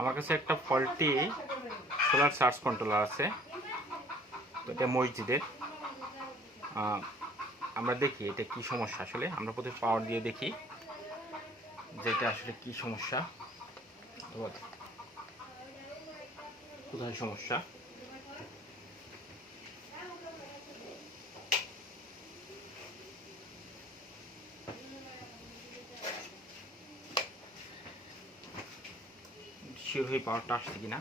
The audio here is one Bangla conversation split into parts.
আমার কাছে একটা ফল্টি সোলার চার্জ কন্ট্রোলার আছে, এটা মসজিদের। আমরা দেখি এটা কি সমস্যা। আসলে আমরা প্রথমে পাওয়ার দিয়ে দেখি যে এটা আসলে কি সমস্যা, কোথায় সমস্যা। শিওর হয়ে পাওয়ারটা আসছে কিনা।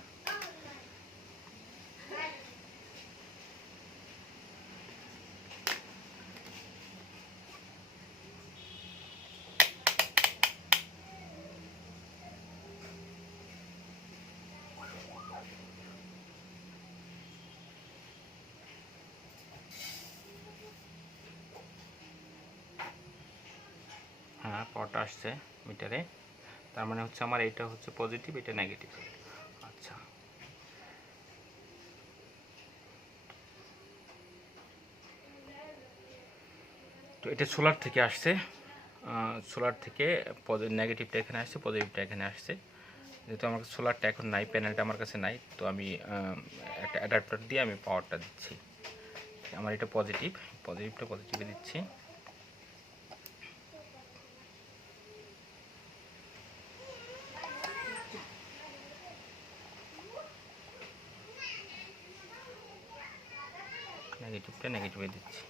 হ্যাঁ, পাওয়ারটা আসছে মিটারে। তার মানে হচ্ছে আমার এটা হচ্ছে পজিটিভ, এটা নেগেটিভ। আচ্ছা, তো এটা সোলার থেকে আসছে। সোলার থেকে নেগেটিভটা এখানে আসছে, পজিটিভটা এখানে আসছে। যেহেতু আমার কাছে সোলারটা এখন নাই, প্যানেলটা আমার কাছে নাই, তো আমি একটা অ্যাডাপ্টার দিয়ে আমি পাওয়ারটা দিচ্ছি। আমার এটা পজিটিভ, পজিটিভটা পজিটিভে দিচ্ছি। নেগেটিভটা নেগেটিভে দিচ্ছি।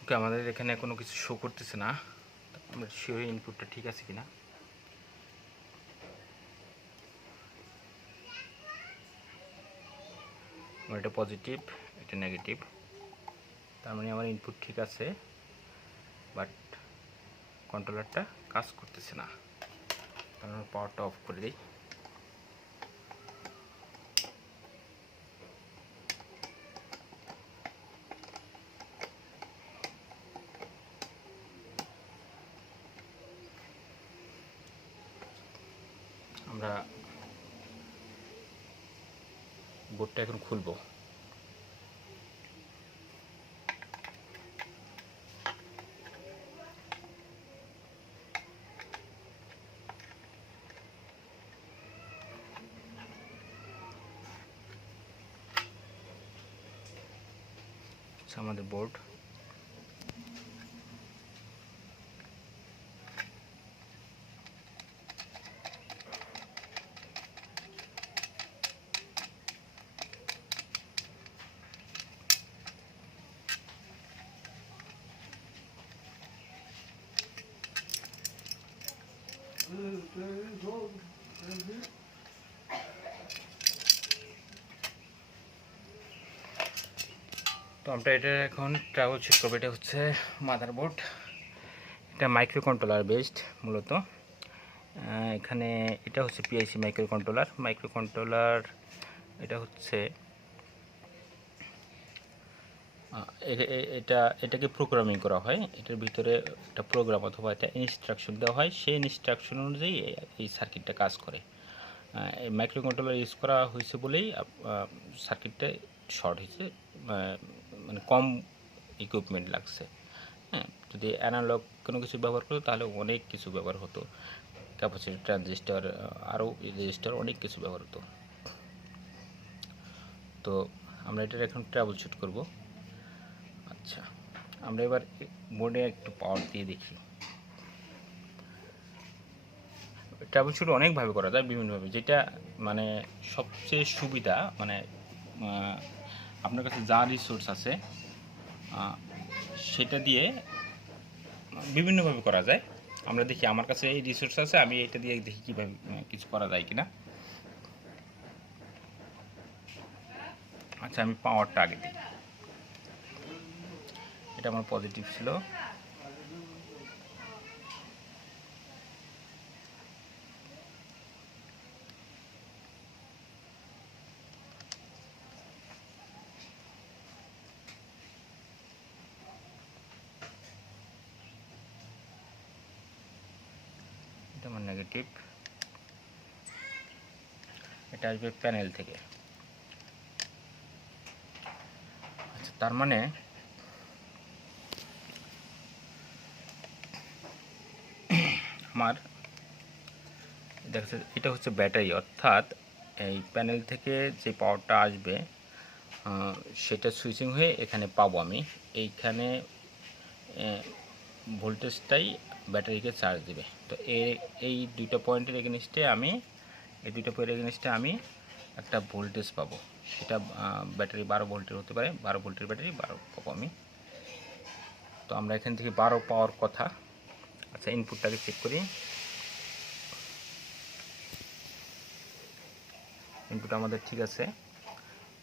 ওকে, আমাদের এখানে কোনো কিছু শো করতেছে না। আমরা শিওর ইনপুটটা ঠিক আছে কিনা। আমার এটা পজিটিভ, এটা নেগেটিভ, তার মানে আমার ইনপুট ঠিক আছে, বাট কন্ট্রোলারটা কাজ করতেছে না। তার পাওয়ারটা অফ করে দিই। আমরা বোর্ডটা এখন খুলবো। আমাদের বোর্ড, তো আমরা এটা এখন ট্রাভেল শুট করবো। এটা হচ্ছে মাদারবোর্ড, এটা মাইক্রো কন্ট্রোলার বেসড মূলত। এখানে এটা হচ্ছে পিআইসি মাইক্রো কন্ট্রোলার। এটা হচ্ছে এটাকে প্রোগ্রামিং করা হয়। এটার ভিতরে একটা প্রোগ্রাম অথবা একটা ইনস্ট্রাকশন দেওয়া হয়, সেই ইনস্ট্রাকশন অনুযায়ী এই সার্কিটটা কাজ করে। এই মাইক্রো কন্ট্রোলার ইউজ করা হয়েছে বলেই সার্কিটটা শর্ট হয়েছে, মানে কম ইকুইপমেন্ট লাগছে। হ্যাঁ, যদি অ্যানালগ কোনো কিছু ব্যবহার করতো তাহলে অনেক কিছু ব্যবহার হতো, ক্যাপাসিটর, ট্রানজিস্টর, আরও রেজিস্টার, অনেক কিছু ব্যবহার হতো। তো আমরা এটার এখন ট্রাবল শুট করবো। আচ্ছা, আমরা এবার বোর্ডে একটু পাওয়ার দিয়ে দেখি। ট্রাবল শুট অনেকভাবে করা যায়, বিভিন্নভাবে। যেটা মানে সবচেয়ে সুবিধা, মানে আপনার কাছে যা রিসোর্স আছে সেটা দিয়ে বিভিন্নভাবে করা যায়। আমরা দেখি, আমার কাছে এই রিসোর্স আছে, আমি এটা দিয়ে দেখি কীভাবে কিছু করা যায় কিনা। আচ্ছা, আমি পাওয়ারটা আগে দিই। এটা আমার পজিটিভ ছিল। এটা আমার নেগেটিভ। এটা আসবে প্যানেল থেকে। আচ্ছা, তার মানে আমার দেখা এটা হচ্ছে ব্যাটারি, অর্থাৎ এই প্যানেল থেকে যে পাওয়ারটা আসবে সেটা সুইচিং হয়ে এখানে পাবো আমি। এইখানে ভোল্টেজটাই ব্যাটারিকে চার্জ দেবে। তো এই দুইটা পয়েন্টের এগেনস্টে আমি একটা ভোল্টেজ পাবো। সেটা ব্যাটারি 12 ভোল্টের হতে পারে, 12 ভোল্টের ব্যাটারি 12 পাবো আমি। তো আমরা এখান থেকে 12 পাওয়ার কথা। আচ্ছা, ইনপুটটাকে চেক করি। ইনপুট আমাদের ঠিক আছে।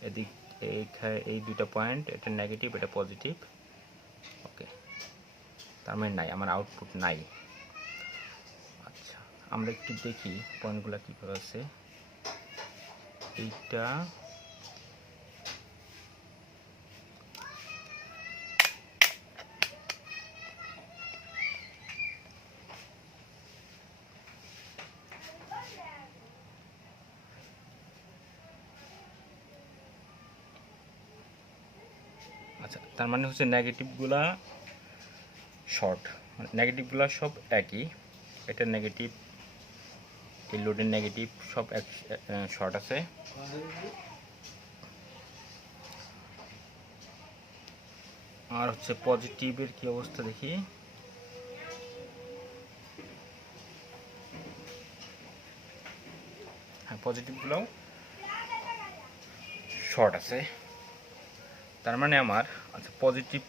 এদিক এই দুইটা পয়েন্ট, এটা নেগেটিভ, এটা পজিটিভ। ওকে, তার মানে নাই, আমার আউটপুট নাই। আচ্ছা, আমরা একটু দেখি পয়েন্টগুলো কীভাবে আছে। এইটা আচ্ছা, তার মানে হচ্ছে নেগেটিভগুলা শর্ট, নেগেটিভগুলা সব একই। এটা নেগেটিভ, এই লোডের নেগেটিভ সব এক শর্ট আছে। আর হচ্ছে পজিটিভের কি অবস্থা দেখি। হ্যাঁ, পজিটিভগুলোও শর্ট আছে। তার মানে আমার আচ্ছা পজিটিভ,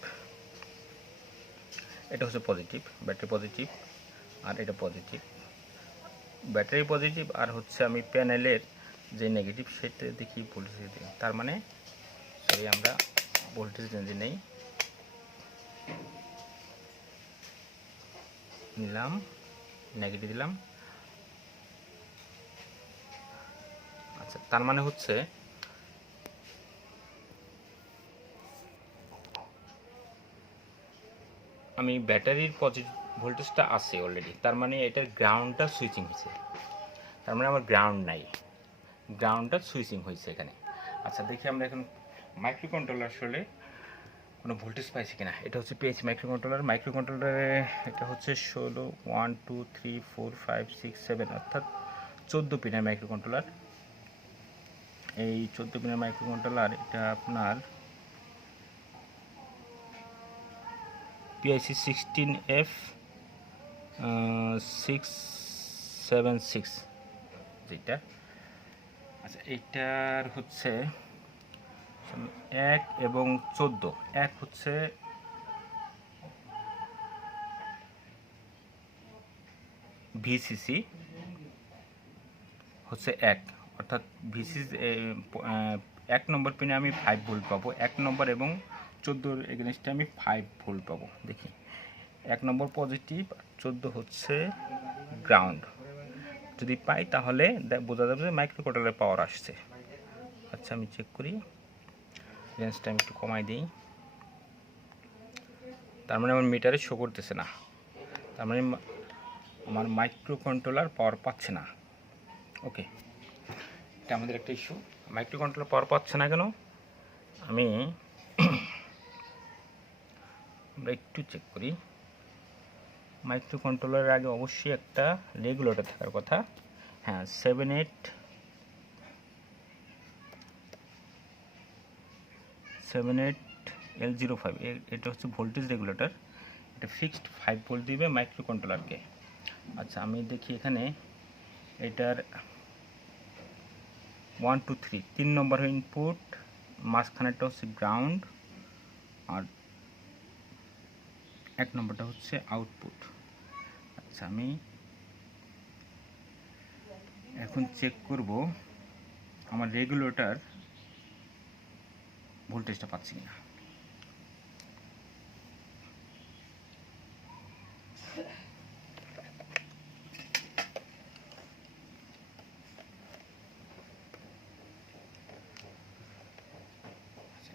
এটা হচ্ছে পজিটিভ, ব্যাটারি পজিটিভ, আর এটা পজিটিভ, ব্যাটারি পজিটিভ, আর হচ্ছে আমি প্যানেলের যে নেগেটিভ সেটা দেখি ভোল্টেজ দিই। তার মানে সরি, আমরা ভোল্টেজ রেঞ্জে নেই, নিলাম, নেগেটিভ দিলাম। আচ্ছা, তার মানে হচ্ছে আমি ব্যাটারির পজিটিভ ভোল্টেজটা আছে অলরেডি, তার মানে এটার গ্রাউন্ডটা সুইচিং হয়েছে। তার মানে আমার গ্রাউন্ড নাই, গ্রাউন্ডটা সুইচিং হয়েছে এখানে। আচ্ছা, দেখি আমরা এখন মাইক্রোকন্ট্রোলার আসলে কোনো ভোল্টেজ পাইছি কিনা। এটা হচ্ছে পেয়েছি মাইক্রোকন্ট্রোলারে এটা হচ্ছে 16 1 2 3 4 5 6 7, অর্থাৎ 14 পিনের মাইক্রোকন্ট্রোলার। এই 14 পিনের মাইক্রোকন্ট্রোলার, এটা আপনার PIC 16F676 যেটা। আচ্ছা, এইটার হচ্ছে 1 এবং 14, 1 হচ্ছে ভিসিসি হচ্ছে 1, অর্থাৎ ভিসিসি 1 নম্বর পিনে আমি 5 ভোল্ট পাবো, 1 নম্বর এবং 14 এগেনস্টে আমি 5 ভোল্ট পাবো। দেখি, 1 নম্বর পজিটিভ, 14 হচ্ছে গ্রাউন্ড। যদি পাই তাহলে বোঝা যাবে যে মাইক্রোকন্ট্রোলারের পাওয়ার আসছে। আচ্ছা, আমি চেক করি, রেঞ্জটা আমি একটু কমাই দিই। তার মানে আমার মিটারে শো করতেছে না, তার মানে আমার মাইক্রোকন্ট্রোলার পাওয়ার পাচ্ছে না। ওকে, এটা আমাদের একটা ইস্যু, মাইক্রোকন্ট্রোলার পাওয়ার পাচ্ছে না কেন। আমরা একটু চেক করি। মাইক্রোকন্ট্রোলারের আগে অবশ্যই একটা রেগুলেটর থাকার কথা। হ্যাঁ, 78L05, এটা হচ্ছে ভোল্টেজ রেগুলেটর। এটা ফিক্সড 5 ভোল্ট দিবে মাইক্রোকন্ট্রোলারকে। আচ্ছা, আমি দেখি এখানে এটার 1 2 3 3 নম্বর ইনপুট, মাঝখানেরটা হচ্ছে গ্রাউন্ড, আর 1 নম্বরটা হচ্ছে আউটপুট। আচ্ছা, আমি এখন চেক করব আমার রেগুলেটর ভোল্টেজটা পাচ্ছি কিনা।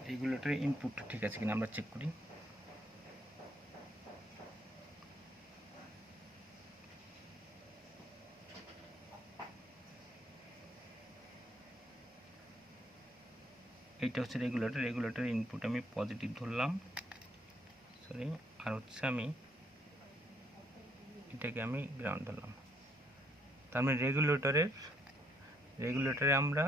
রেগুলেটরের ইনপুটটা ঠিক আছে কিনা আমরা চেক করি। এইটা হচ্ছে রেগুলেটরের ইনপুট আমি পজিটিভ ধরলাম, সরি। আর হচ্ছে আমি এটাকে আমি গ্রাউন্ড ধরলাম। তার মানে রেগুলেটরে আমরা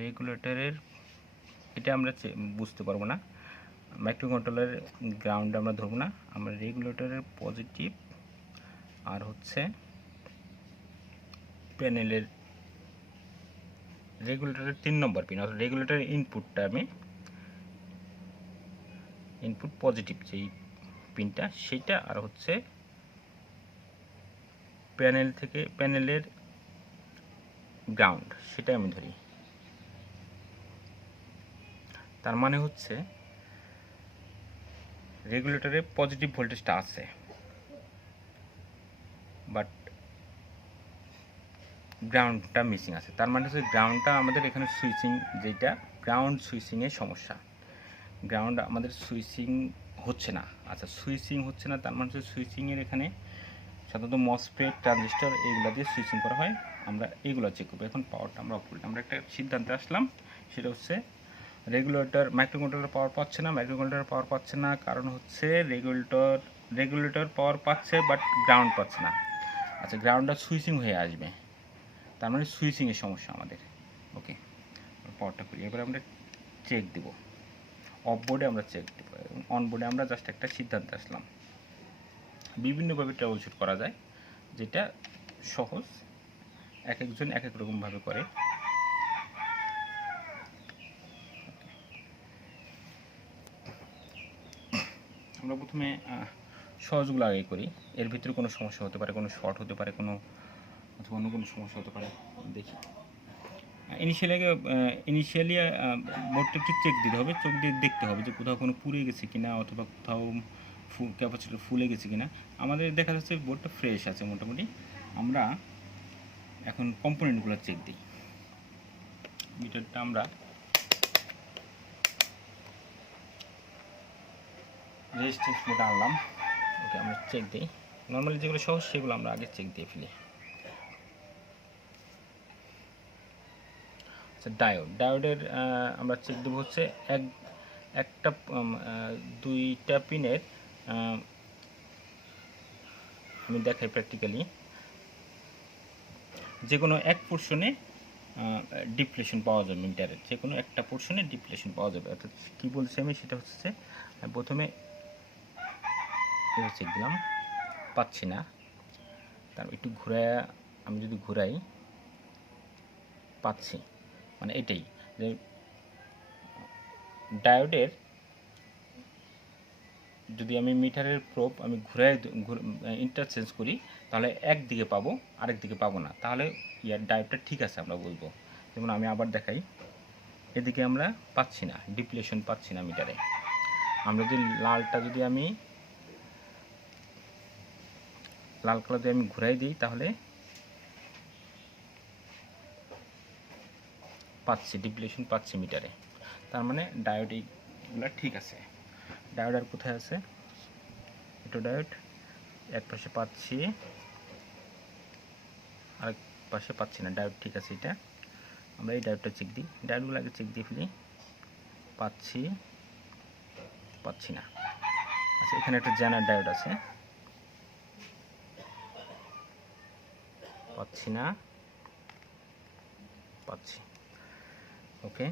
রেগুলেটরের এটা আমরা বুঝতে পারবো না, মাইক্রোকন্ট্রোলারের গ্রাউন্ড আমরা ধরবো না, আমরা রেগুলেটরের পজিটিভ আর হচ্ছে প্যানেলের রেগুলেটরের 3 নম্বর পিন অর্থাৎ রেগুলেটরের ইনপুটটা আমি ইনপুট পজিটিভ যেই পিনটা সেইটা আর হচ্ছে প্যানেলের গ্রাউন্ড সেটা আমি ধরি। তার মানে হচ্ছে রেগুলেটরে পজিটিভ ভোল্টেজটা আছে, বাট গ্রাউন্ডটা মিসিং আছে। তার মানে হচ্ছে গ্রাউন্ডটা আমাদের এখানে সুইচিং, যেটা গ্রাউন্ড সুইচিংয়ের সমস্যা, গ্রাউন্ড আমাদের সুইচিং হচ্ছে না। আচ্ছা, সুইচিং হচ্ছে না তার মানে হচ্ছে সুইচিংয়ের এখানে সাধারণত মসফেট ট্রানজিস্টর এইগুলো দিয়ে সুইচিং করা হয়। আমরা এইগুলো চেক করবো। এখন পাওয়ারটা আমরা অফ করলাম, আমরা একটা সিদ্ধান্তে আসলাম, সেটা হচ্ছে মাইক্রোকন্ট্রোলার পাওয়ার পাচ্ছে না। মাইক্রোকন্ট্রোলার পাওয়ার পাচ্ছে না কারণ হচ্ছে রেগুলেটর পাওয়ার পাচ্ছে বাট গ্রাউন্ড পাচ্ছে না। আচ্ছা, গ্রাউন্ডটা সুইচিং হয়ে আসবে, তার মানে সুইচিংয়ের সমস্যা আমাদের। ওকে, পাওয়ারটা করি। এবার আমরা চেক দেব, অফ বোর্ডে আমরা চেক দেব, অন বোর্ডে আমরা জাস্ট একটা সিদ্ধান্তে আসলাম। বিভিন্নভাবে ট্রাবল-শুট করা যায়, যেটা সহজ, এক একজন এক এক রকমভাবে করে। আমরা প্রথমে সহজগুলো আগে করি, এর ভিতরে কোনো সমস্যা হতে পারে, কোনো শর্ট হতে পারে, কোনো অথবা অন্য কোনো সমস্যা হতে পারে। দেখি, ইনিশিয়ালি বোর্ডটা একটু চেক দিতে হবে, চোখ দিয়ে দেখতে হবে যে কোথাও কোনো পুড়ে গেছে কিনা অথবা কোথাও ক্যাপাসিটর ফুলে গেছে কিনা। আমাদের দেখা যাচ্ছে বোর্ডটা ফ্রেশ আছে মোটামুটি। আমরা এখন কম্পোনেন্টগুলো চেক দিই। মিটারটা আমরা রেজিস্ট্যান্স মোডে আনলাম। ওকে, আমরা চেক দিই। নর্মালি যেগুলো সহজ সেগুলো আমরা আগে চেক দিয়ে ফেলি। আচ্ছা, ডায়োডের আমরা চেক দেবো হচ্ছে দুইটা পিনের, আমি দেখাই প্র্যাকটিক্যালি, যে কোনো এক পোর্শনে ডিপ্লেশন পাওয়া যাবে, মিটারের যে কোনো একটা পোর্শনে ডিপ্লেশন পাওয়া যাবে। অর্থাৎ কী বলছি আমি, সেটা হচ্ছে প্রথমে চেক দিলাম, পাচ্ছি না, তার একটু ঘুরায় আমি যদি ঘুরাই পাচ্ছি, মানে এটাই যে ডায়োডের যদি আমি মিটারের প্রোব আমি ইন্টারচেঞ্জ করি তাহলে একদিকে পাবো, আরেক দিকে পাবো না, তাহলে ডায়োডটা ঠিক আছে আমরা বলবো। যেমন আমি আবার দেখাই, এদিকে আমরা পাচ্ছি না, ডিপ্লেশন পাচ্ছি না মিটারে। আমরা যদি লাল কালার দিয়ে আমি ঘুরাই দিই তাহলে পাচ্ছি, ডিপ্লেশন পাচ্ছি মিটারে। তার মানে ডায়োড এইগুলো ঠিক আছে। ডায়োড আর কোথায় আছে, এটা ডায়োড এক পাশে পাচ্ছি, আরেক পাশে পাচ্ছি না, ডায়োড ঠিক আছে। এটা আমরা এই ডায়োডটা চেক দিই, ডায়োডগুলো আগে চেক দিয়ে ফেলি, পাচ্ছি না। আচ্ছা, এখানে একটা জেনার ডায়োড আছে, পাচ্ছি না, পাচ্ছি। ওকে,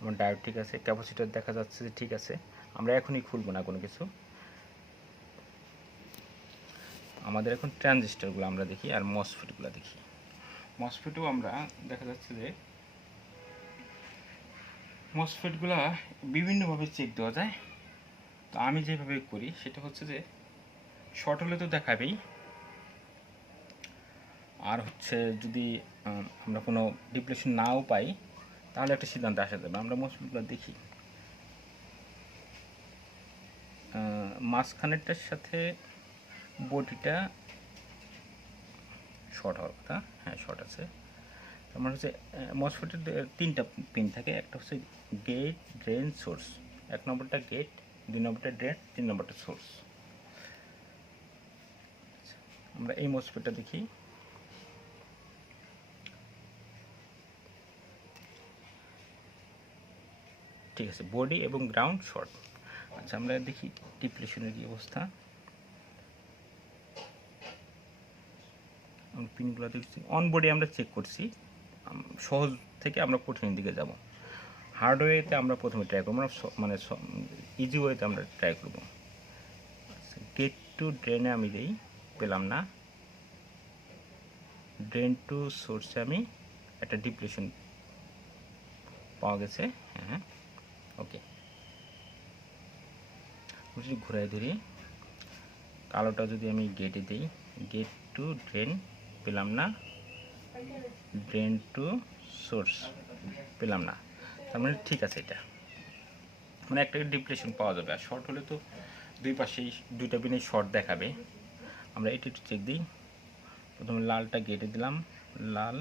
আমার ডায়োড ঠিক আছে, ক্যাপাসিটর দেখা যাচ্ছে যে ঠিক আছে। আমরা এখনই খুলবো না কোনো কিছু, আমাদের এখন ট্রানজিস্টরগুলো আমরা দেখি আর মসফেটগুলো দেখি। মসফেটও আমরা দেখা যাচ্ছে যে মসফেটগুলো বিভিন্নভাবে চেক দেওয়া যায়। তো আমি যেভাবে করি সেটা হচ্ছে যে শর্ট হলে তো দেখাবেই, আর হচ্ছে যদি আমরা কোনো ডিপ্লেশন নাও পাই তাহলে একটা সিদ্ধান্তে আসা যাবে। আমরা মসফেটগুলো দেখি, মাঝখানেরটার সাথে বডিটা শর্ট হওয়ার কথা, হ্যাঁ শর্ট আছে। আমার হচ্ছে মসফেটের 3টা পিন থাকে, একটা হচ্ছে গেট, ড্রেন, সোর্স। 1 নম্বরটা গেট, 2 নম্বরটা ড্রেন, 3 নম্বরটা সোর্স। আমরা এই মসফেটটা দেখি, ঠিক আছে, বডি এবং গ্রাউন্ড শর্ট। আচ্ছা আমরা দেখি ডিপ্লেশনের কি অবস্থা। আমরা পিনগুলো দেখছি, অন বডি আমরা চেক করছি, সহজ থেকে আমরা কঠিনের দিকে যাব। হার্ড ওয়েতে আমরা প্রথমে ট্রাই করবো, মানে ইজি ওয়েতে আমরা ট্রাই করবো। গেট টু ড্রেনে আমি দিই, পেলাম না। ড্রেন টু সোর্সে আমি একটা ডিপ্লেশন পাওয়া গেছে, হ্যাঁ ওকে। যদি ঘুরাই ধরি, কালোটা যদি আমি গেটে দিই, গেট টু ড্রেন পেলাম না, ড্রেন টু সোর্স পেলাম না, তার মানে ঠিক আছে, এটা মানে একটা ডিপ্লেশন পাওয়া যাবে। আর শর্ট হলে তো দুই পাশেই দুইটা পিনেই শর্ট দেখাবে। আমরা এটা একটু চেক দিই। প্রথমে লালটা গেটে দিলাম, লাল,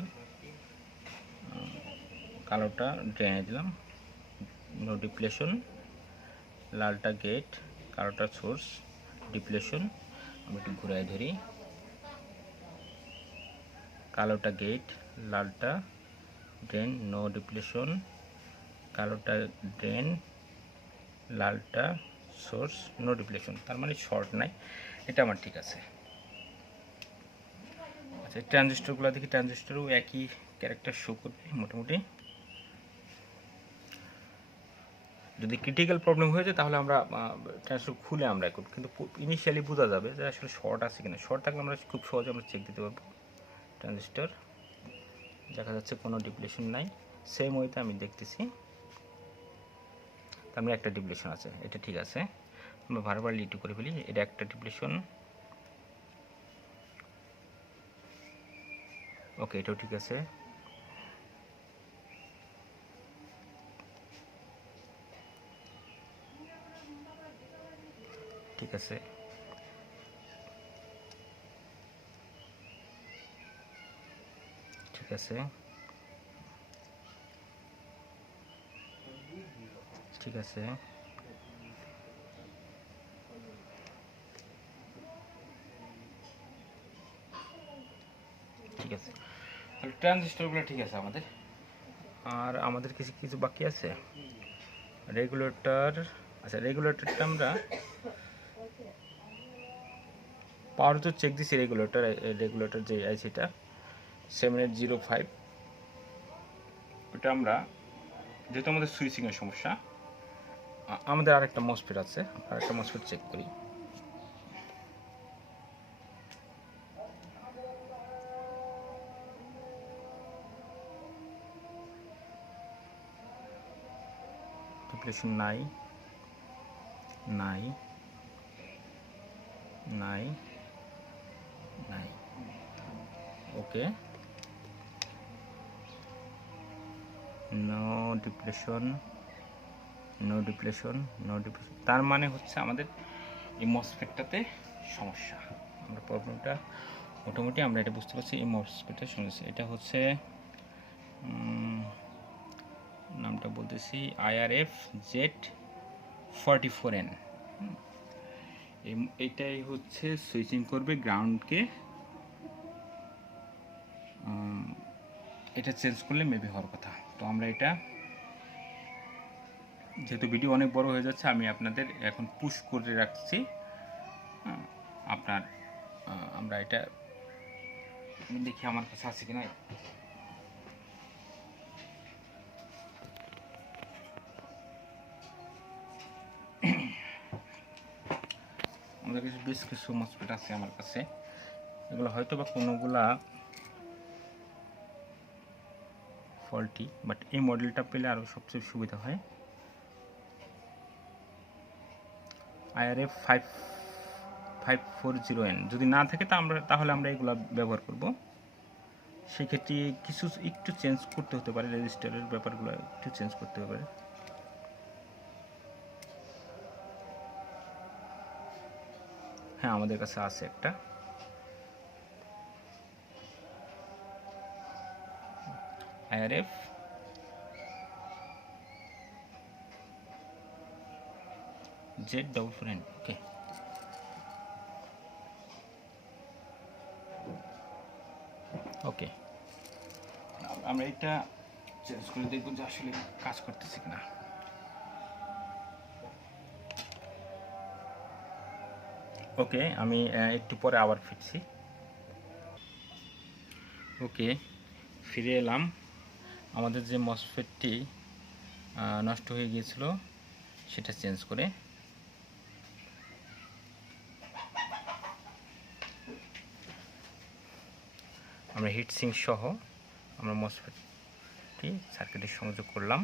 কালোটা ড্রেনে দিলাম, নো ডিপ্লেশন। লালটা গেট, কালোটা সোর্স, ডিপ্লেশন। আমি একটু ঘুরাই ধরি, কালোটা গেট, লালটা ড্রেন, নো ডিপ্লেশন। কালোটা ড্রেন, লালটা সোর্স, নো ডিপ্লেশন, তার মানে শর্ট নাই, এটা আমার ঠিক আছে। আচ্ছা ট্রানজিস্টরগুলো দেখি, ট্রানজিস্টরও একই ক্যারেক্টার শো করবে মোটামুটি। যদি ক্রিটিক্যাল প্রবলেম হয়ে যায় তাহলে আমরা ট্রানজিস্টর খুলে আমরা করব, কিন্তু ইনিশিয়ালি বোঝা যাবে যে আসলে শর্ট আছে কিনা। শর্ট থাকলে আমরা খুব সহজে আমরা চেক দিতে পারবো। ট্রানজিস্টর দেখা যাচ্ছে কোনো ডিপ্লেশন নাই, সেম ওয়েতে আমি দেখতেছি, তার মানে একটা ডিপ্লেশন আছে, এটা ঠিক আছে। আমরা বারবার লিটু করে ফেলি, এটা একটা ডিপ্লেশন, ওকে এটাও ঠিক আছে। ঠিক আছে, ঠিক আছে, ঠিক আছে, ঠিক আছে। তাহলে ট্রানজিস্টরগুলো ঠিক আছে আমাদের। আর আমাদের কিছু কিছু বাকি আছে, রেগুলেটর। আচ্ছা রেগুলেটরটা আমরা পাওয়ার তো চেক দিছি, রেগুলেটর যে আইসিটা 7805, ওটা আমরা যেহেতু আমাদের সুইচিংয়ের সমস্যা, আমাদের আরেকটা মসফেট আছে, আরেকটা মসফেট চেক করি। ডিপ্লেশন নাই, নাই, নাই, নাই, okay, no depletion, no depletion, no depletion, তার মানে হচ্ছে আমাদের এই মসফেটটাতে সমস্যা। আমরা প্রবলেমটা মোটামুটি আমরা এটা বুঝতে পারছি, এই মসফেটের সমস্যা। এটা হচ্ছে নামটা বলতেছি IRF Z44N। এইটাই হচ্ছে সুইচিং করবে গ্রাউন্ডকে, এটা চেঞ্জ করলে মেবি হওয়ার কথা। তো আমরা এটা, যেহেতু ভিডিও অনেক বড় হয়ে যাচ্ছে, আমি আপনাদের এখন পুশ করে রাখছি। আপনার আমরা এটা দেখি আমার কাছে আছে কিনা। আমাদের কাছে বেশ কিছু মসফেট আছে আমার কাছে, এগুলো হয়তো বা কোনোগুলা ফল্টি, বাট এই মডেলটা পেলে আরও সবচেয়ে সুবিধা হয়। IRF 5540N যদি না থাকে তাহলে আমরা এগুলো ব্যবহার করব। সেক্ষেত্রে কিছু একটু চেঞ্জ করতে হতে পারে, রেজিস্টারের ব্যাপারগুলো একটু চেঞ্জ করতে হবে। হ্যাঁ আমাদের কাছে আছে একটা, IRF Z44N, ওকে। ওকে আমরা এটা চেঞ্জ করে দেখব যে আসলে কাজ করতেছে কিনা। ওকে, আমি একটু পরে আবার ফিরছি। ওকে, ফিরে এলাম। আমাদের যে মসফেটটি নষ্ট হয়ে গিয়েছিল সেটা চেঞ্জ করে আমরা হিটসিঙ্ক সহ আমরা মসফেটটি সার্কিটে সংযোগ করলাম।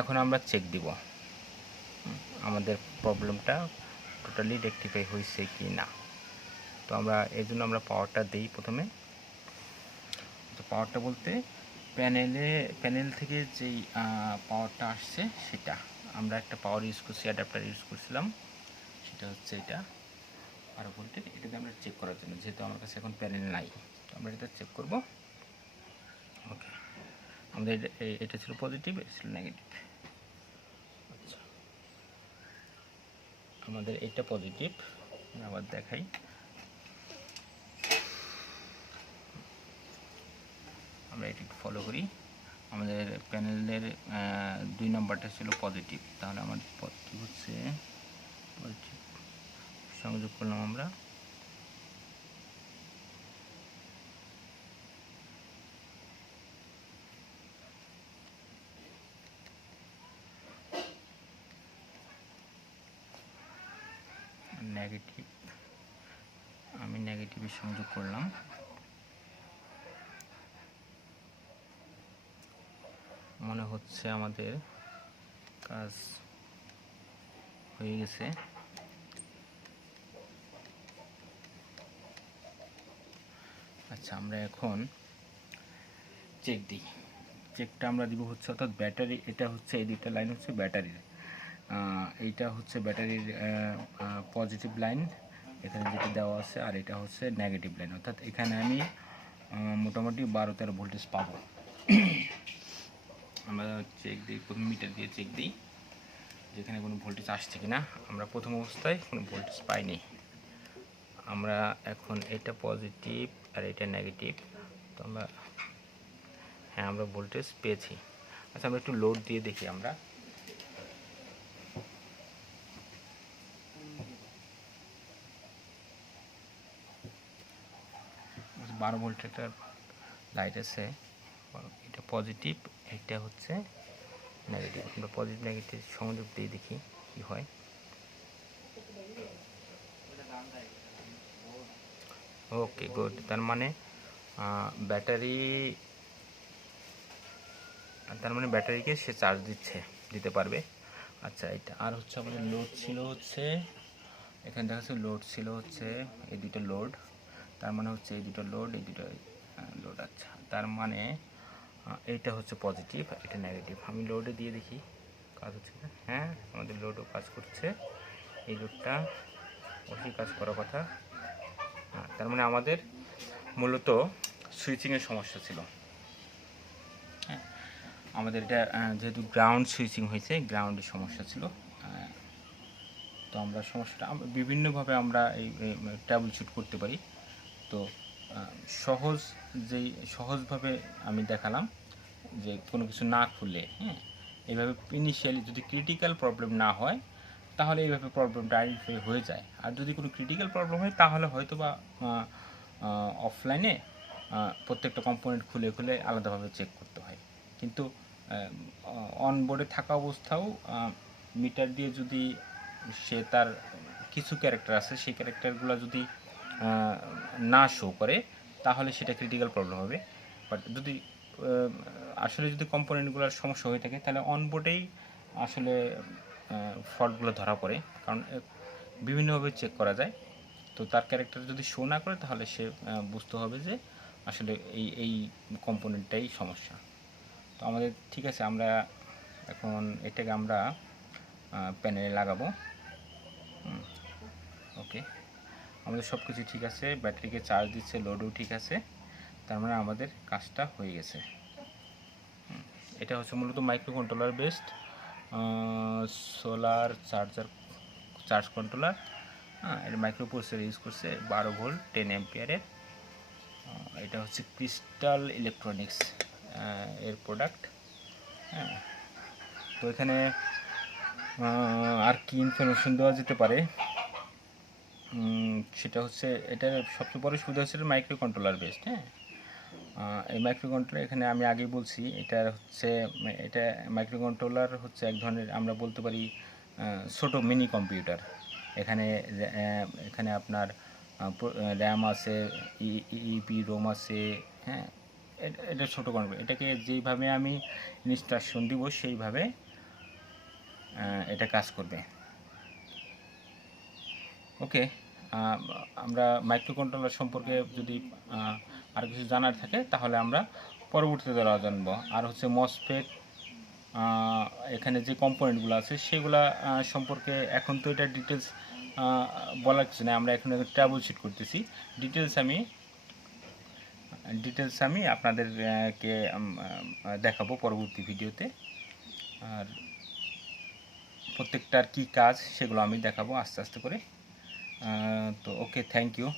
এখন আমরা চেক দিব আমাদের প্রবলেমটা টোটালি রেকটিফাই হয়েছে কি না। তো আমরা এর জন্য আমরা পাওয়ারটা দিই প্রথমে। তো পাওয়ারটা বলতে প্যানেল থেকে যেই পাওয়ারটা আসছে সেটা আমরা একটা পাওয়ার ইউজ করছি, অ্যাডাপ্টার ইউজ করছিলাম, সেটা হচ্ছে এটা 12 ভোল্টের। এটাতে আমরা চেক করার জন্য, যেহেতু আমার কাছে এখন প্যানেল নাই, তো আমরা এটা চেক করব। ওকে, আমাদের এটা ছিল পজিটিভ, এটা ছিল নেগেটিভ। আচ্ছা, আমাদের এটা পজিটিভ, আবার দেখাই। আমরা এটি ফলো করি। আমাদের প্যানেলের 2 নম্বরটা ছিল পজিটিভ, তাহলে আমাদের পজিটিভ হচ্ছে পজিটিভ সংযোগ করলাম আমরা। নেগেটিভ, আমি নেগেটিভে সংযোগ করলাম। মনে হচ্ছে আমাদের কাজ হয়ে গেছে। আচ্ছা, আমরা এখন চেক দিই। চেকটা আমরা দিব হচ্ছে অর্থাৎ ব্যাটারি, এটা হচ্ছে এই দুইটা লাইন হচ্ছে ব্যাটারির, এইটা হচ্ছে ব্যাটারির পজিটিভ লাইন এখানে যেটা দেওয়া আছে, আর এটা হচ্ছে নেগেটিভ লাইন। অর্থাৎ এখানে আমি মোটামুটি 12-13 ভোল্টেজ পাবো। আমরা চেক দিই, প্রথম মিটার দিয়ে চেক দিই যেখানে কোনো ভোল্টেজ আসছে কিনা। আমরা প্রথম অবস্থায় কোনো ভোল্টেজ পাইনি। আমরা এখন এটা পজিটিভ আর এটা নেগেটিভ, তো আমরা হ্যাঁ আমরা ভোল্টেজ পেয়েছি। আচ্ছা, আমরা একটু লোড দিয়ে দেখি। আমরা 12 ভোল্টের একটা লাইট আছে, এটা পজিটিভ, এটা হচ্ছে নেগেটিভ। আমরা পজিটিভ নেগেটিভ সংযোগ দিয়ে দেখি কি হয়। ওকে, গুড। তার মানে ব্যাটারিকে সে চার্জ দিতে পারবে। আচ্ছা, এটা আর হচ্ছে আমাদের লোড ছিল হচ্ছে, এখানে দেখা যাচ্ছে লোড ছিল হচ্ছে এই দুটো লোড, তার মানে হচ্ছে এই দুটো লোড, এই দুটো লোড। আচ্ছা, তার মানে এইটা হচ্ছে পজিটিভ, এটা নেগেটিভ। আমি লোডে দিয়ে দেখি কাজ হচ্ছে না। হ্যাঁ, আমাদের লোডও কাজ করছে, এই লোডটা অবশ্যই কাজ করার কথা। তার মানে আমাদের মূলত সুইচিংয়ের সমস্যা ছিল। হ্যাঁ, আমাদের এটা যেহেতু গ্রাউন্ড সুইচিং হয়েছে, গ্রাউন্ডের সমস্যা ছিল। তো আমরা সমস্যাটা বিভিন্নভাবে আমরা এই ট্রাবল শুট করতে পারি। তো সহজভাবে আমি দেখালাম যে কোনো কিছু না খুলে, হ্যাঁ, এইভাবে ইনিশিয়ালি যদি ক্রিটিক্যাল প্রবলেম না হয় তাহলে এইভাবে প্রবলেমটা আইডেন্টিফাই হয়ে যায়। আর যদি কোনো ক্রিটিক্যাল প্রবলেম হয় তাহলে হয়তো বা অফলাইনে প্রত্যেকটা কম্পোনেন্ট খুলে খুলে আলাদাভাবে চেক করতে হয়। কিন্তু অনবোর্ডে থাকা অবস্থাও মিটার দিয়ে যদি সে তার কিছু ক্যারেক্টার আছে, সেই ক্যারেক্টারগুলো যদি না শো করে তাহলে সেটা ক্রিটিক্যাল প্রবলেম হবে। বাট যদি আসলে যদি কম্পোনেন্টগুলোর সমস্যা হয়ে থাকে তাহলে অনবোর্ডেই আসলে ফল্টগুলো ধরা পড়ে, কারণ বিভিন্নভাবে চেক করা যায়। তো তার ক্যারেক্টার যদি শো না করে তাহলে সে বুঝতে হবে যে আসলে এই কম্পোনেন্টটাই সমস্যা। তো আমাদের ঠিক আছে, আমরা এখন এটাকে আমরা প্যানেলে লাগাবো। ওকে, আমাদের সব কিছু ঠিক আছে, ব্যাটারিকে চার্জ দিচ্ছে, লোডও ঠিক আছে, তার মানে আমাদের কাজটা হয়ে গেছে। এটা হচ্ছে মূলত micro controller based solar charge controller. হ্যাঁ, এটা মাইক্রো প্রসেসর ইউজ করছে 12 ভোল্ট 10 অ্যাম্পিয়ারের। এটা হচ্ছে ক্রিস্টাল ইলেকট্রনিক্স এর প্রোডাক্ট। হ্যাঁ, তো এখানে আর কি ইনফরমেশন দেওয়া যেতে পারে, সেটা হচ্ছে এটার সবচেয়ে বড় সুবিধা হচ্ছে মাইক্রো কন্ট্রোলার বেসড। হ্যাঁ, এই মাইক্রো কন্ট্রোলার এখানে আমি আগেই বলছি, এটা মাইক্রো কন্ট্রোলার হচ্ছে এক ধরনের, আমরা বলতে পারি ছোট মিনি কম্পিউটার। এখানে এখানে আপনার র্যাম আছে, ইপি রোম আছে। হ্যাঁ, এটা ছোটো কম্পিউটার, এটাকে যেইভাবে আমি ইনস্ট্রাকশন দিব সেইভাবে এটা কাজ করবে। ওকে, আমরা মাইক্রো কন্ট্রোলার সম্পর্কে যদি আর কিছু জানার থাকে তাহলে আমরা পরবর্তীতে জানবো। আর হচ্ছে মসফেট, এখানে যে কম্পোনেন্টগুলো আছে সেগুলা সম্পর্কে এখন তো এটা ডিটেলস বলার কিছু নেই, আমরা এখন ট্রাবল শিট করতেছি। ডিটেলস আমি আপনাদেরকে দেখাবো পরবর্তী ভিডিওতে। আর প্রত্যেকটার কী কাজ সেগুলো আমি দেখাবো আস্তে আস্তে করে। তো ওকে, থ্যাংক ইউ।